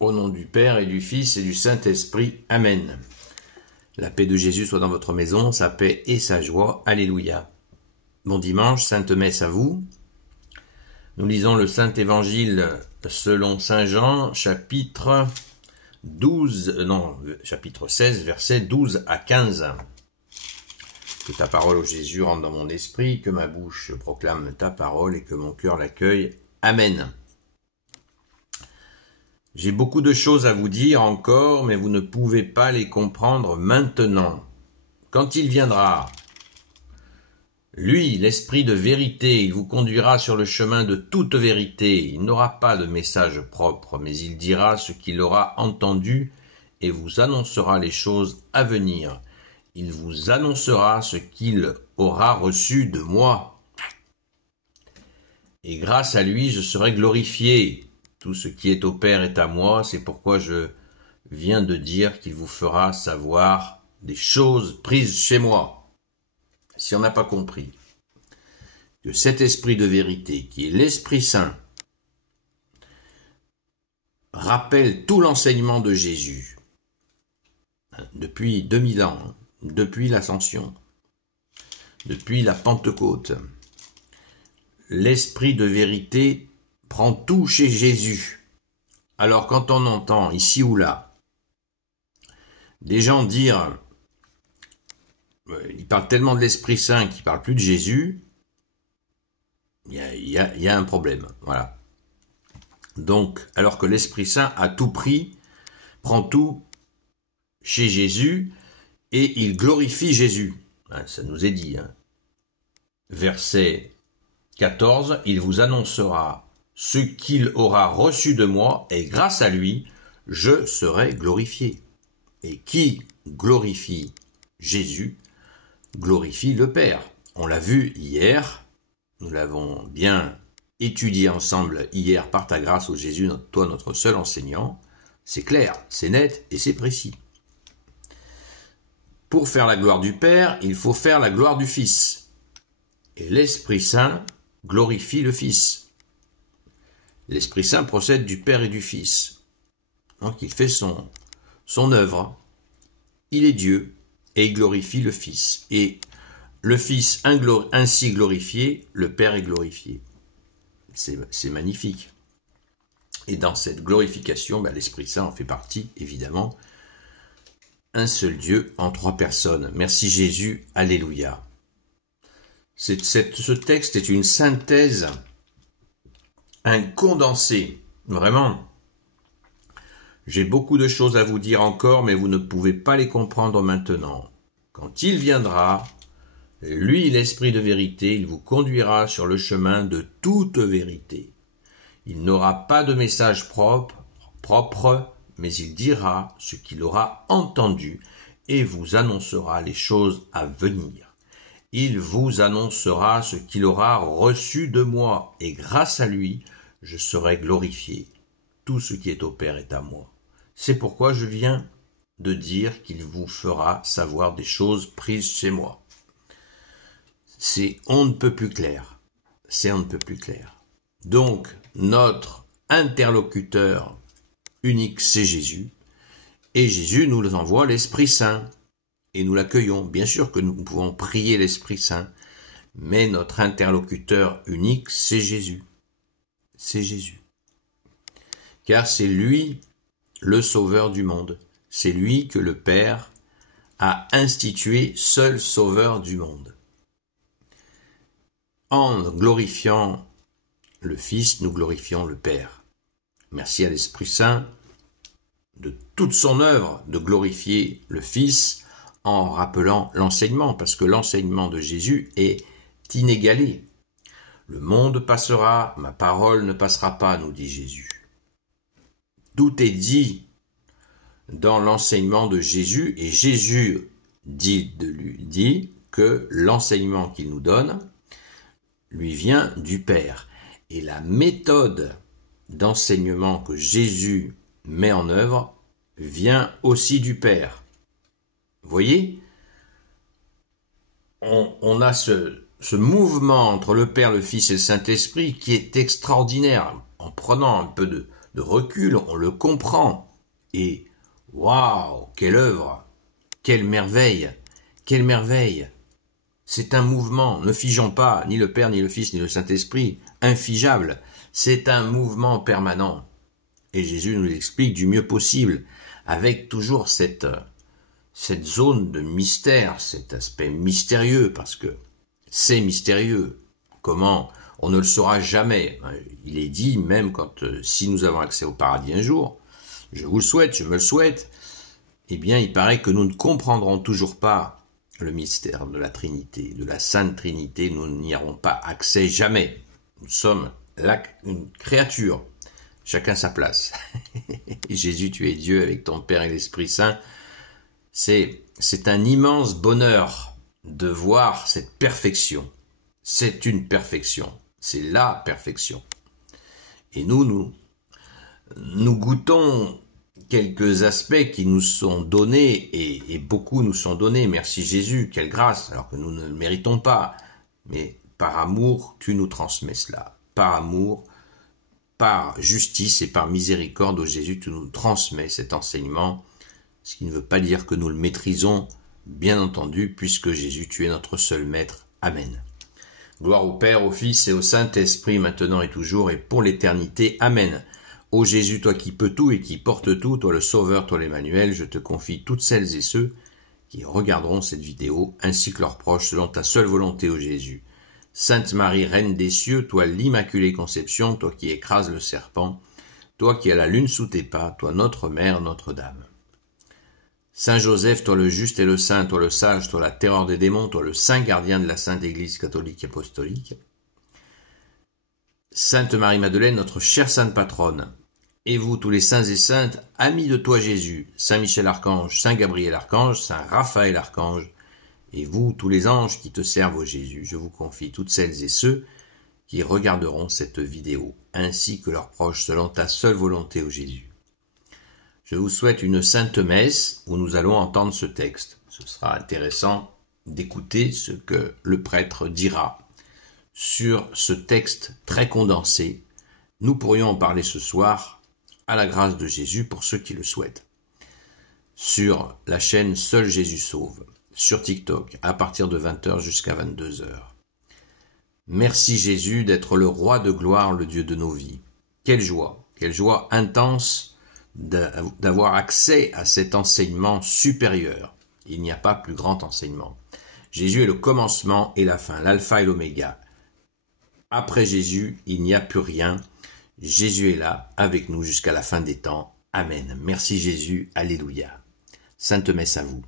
Au nom du Père et du Fils et du Saint-Esprit. Amen. La paix de Jésus soit dans votre maison, sa paix et sa joie. Alléluia. Bon dimanche, Sainte Messe à vous. Nous lisons le Saint Évangile selon Saint Jean, chapitre 16, versets 12 à 15. Que ta parole, ô Jésus, rentre dans mon esprit, que ma bouche proclame ta parole et que mon cœur l'accueille. Amen. J'ai beaucoup de choses à vous dire encore, mais vous ne pouvez pas les comprendre maintenant. Quand il viendra, lui, l'Esprit de vérité, il vous conduira sur le chemin de toute vérité. Il n'aura pas de message propre, mais il dira ce qu'il aura entendu et vous annoncera les choses à venir. Il vous annoncera ce qu'il aura reçu de moi. Et grâce à lui, je serai glorifié. Tout ce qui est au Père est à moi, c'est pourquoi je viens de dire qu'il vous fera savoir des choses prises chez moi. Si on n'a pas compris que cet esprit de vérité, qui est l'Esprit Saint, rappelle tout l'enseignement de Jésus, depuis 2000 ans, depuis l'Ascension, depuis la Pentecôte, l'esprit de vérité prend tout chez Jésus. Alors quand on entend ici ou là des gens dire ils parlent tellement de l'Esprit Saint qu'ils parlent plus de Jésus, il y a un problème. Voilà. Donc, alors que l'Esprit Saint a tout pris, prend tout chez Jésus et il glorifie Jésus. Ça nous est dit. Verset 14, il vous annoncera ce qu'il aura reçu de moi, et grâce à lui, je serai glorifié. Et qui glorifie Jésus, glorifie le Père. On l'a vu hier, nous l'avons bien étudié ensemble hier par ta grâce, ô Jésus, toi notre seul enseignant. C'est clair, c'est net et c'est précis. Pour faire la gloire du Père, il faut faire la gloire du Fils. Et l'Esprit Saint glorifie le Fils. L'Esprit Saint procède du Père et du Fils. Donc il fait son œuvre. Il est Dieu et il glorifie le Fils. Et le Fils ainsi glorifié, le Père est glorifié. C'est magnifique. Et dans cette glorification, l'Esprit Saint en fait partie, évidemment. Un seul Dieu en trois personnes. Merci Jésus, alléluia. Ce texte est une synthèse, un condensé, vraiment. J'ai beaucoup de choses à vous dire encore, mais vous ne pouvez pas les comprendre maintenant. Quand il viendra, lui, l'Esprit de vérité, il vous conduira sur le chemin de toute vérité. Il n'aura pas de message propre, mais il dira ce qu'il aura entendu et vous annoncera les choses à venir. Il vous annoncera ce qu'il aura reçu de moi, et grâce à lui, je serai glorifié. Tout ce qui est au Père est à moi. C'est pourquoi je viens de dire qu'il vous fera savoir des choses prises chez moi. C'est on ne peut plus clair. C'est on ne peut plus clair. Donc, notre interlocuteur unique, c'est Jésus. Et Jésus nous envoie l'Esprit Saint. Et nous l'accueillons. Bien sûr que nous pouvons prier l'Esprit Saint. Mais notre interlocuteur unique, c'est Jésus. C'est Jésus. Car c'est lui le sauveur du monde. C'est lui que le Père a institué seul sauveur du monde. En glorifiant le Fils, nous glorifions le Père. Merci à l'Esprit Saint de toute son œuvre de glorifier le Fils en rappelant l'enseignement, parce que l'enseignement de Jésus est inégalé. Le monde passera, ma parole ne passera pas, nous dit Jésus. Tout est dit dans l'enseignement de Jésus, et Jésus dit que l'enseignement qu'il nous donne lui vient du Père. Et la méthode d'enseignement que Jésus met en œuvre vient aussi du Père. Vous voyez, on a ce mouvement entre le Père, le Fils et le Saint-Esprit qui est extraordinaire. En prenant un peu de recul, on le comprend. Et waouh, quelle œuvre, quelle merveille, quelle merveille. C'est un mouvement, ne figeons pas, ni le Père, ni le Fils, ni le Saint-Esprit, infigeable. C'est un mouvement permanent. Et Jésus nous l'explique du mieux possible, avec toujours cette zone de mystère, cet aspect mystérieux, parce que c'est mystérieux. Comment? On ne le saura jamais. Il est dit, même quand, si nous avons accès au paradis un jour, je vous le souhaite, je me le souhaite, eh bien, il paraît que nous ne comprendrons toujours pas le mystère de la Trinité, de la Sainte Trinité, nous n'y aurons pas accès jamais. Nous sommes une créature, chacun sa place. Jésus, tu es Dieu avec ton Père et l'Esprit Saint. C'est un immense bonheur de voir cette perfection. C'est une perfection, c'est la perfection. Et nous goûtons quelques aspects qui nous sont donnés, et beaucoup nous sont donnés. Merci Jésus, quelle grâce, alors que nous ne le méritons pas. Mais par amour, tu nous transmets cela. Par amour, par justice et par miséricorde, ô Jésus, tu nous transmets cet enseignement, ce qui ne veut pas dire que nous le maîtrisons, bien entendu, puisque Jésus, tu es notre seul maître. Amen. Gloire au Père, au Fils et au Saint-Esprit, maintenant et toujours, et pour l'éternité. Amen. Ô Jésus, toi qui peux tout et qui portes tout, toi le Sauveur, toi l'Emmanuel, je te confie toutes celles et ceux qui regarderont cette vidéo, ainsi que leurs proches, selon ta seule volonté, ô Jésus. Sainte Marie, Reine des cieux, toi l'Immaculée Conception, toi qui écrases le serpent, toi qui as la lune sous tes pas, toi notre Mère, Notre-Dame. Saint Joseph, toi le juste et le saint, toi le sage, toi la terreur des démons, toi le saint gardien de la Sainte Église catholique et apostolique. Sainte Marie-Madeleine, notre chère sainte patronne, et vous, tous les saints et saintes, amis de toi Jésus, Saint Michel Archange, Saint Gabriel Archange, Saint Raphaël Archange, et vous, tous les anges qui te servent au Jésus, je vous confie toutes celles et ceux qui regarderont cette vidéo, ainsi que leurs proches, selon ta seule volonté, ô Jésus. Je vous souhaite une sainte messe où nous allons entendre ce texte. Ce sera intéressant d'écouter ce que le prêtre dira sur ce texte très condensé. Nous pourrions en parler ce soir, à la grâce de Jésus, pour ceux qui le souhaitent. Sur la chaîne Seul Jésus Sauve, sur TikTok, à partir de 20h jusqu'à 22h. Merci Jésus d'être le roi de gloire, le Dieu de nos vies. Quelle joie intense d'avoir accès à cet enseignement supérieur. Il n'y a pas plus grand enseignement. Jésus est le commencement et la fin, l'alpha et l'oméga. Après Jésus, il n'y a plus rien. Jésus est là, avec nous jusqu'à la fin des temps. Amen. Merci Jésus. Alléluia. Sainte messe à vous.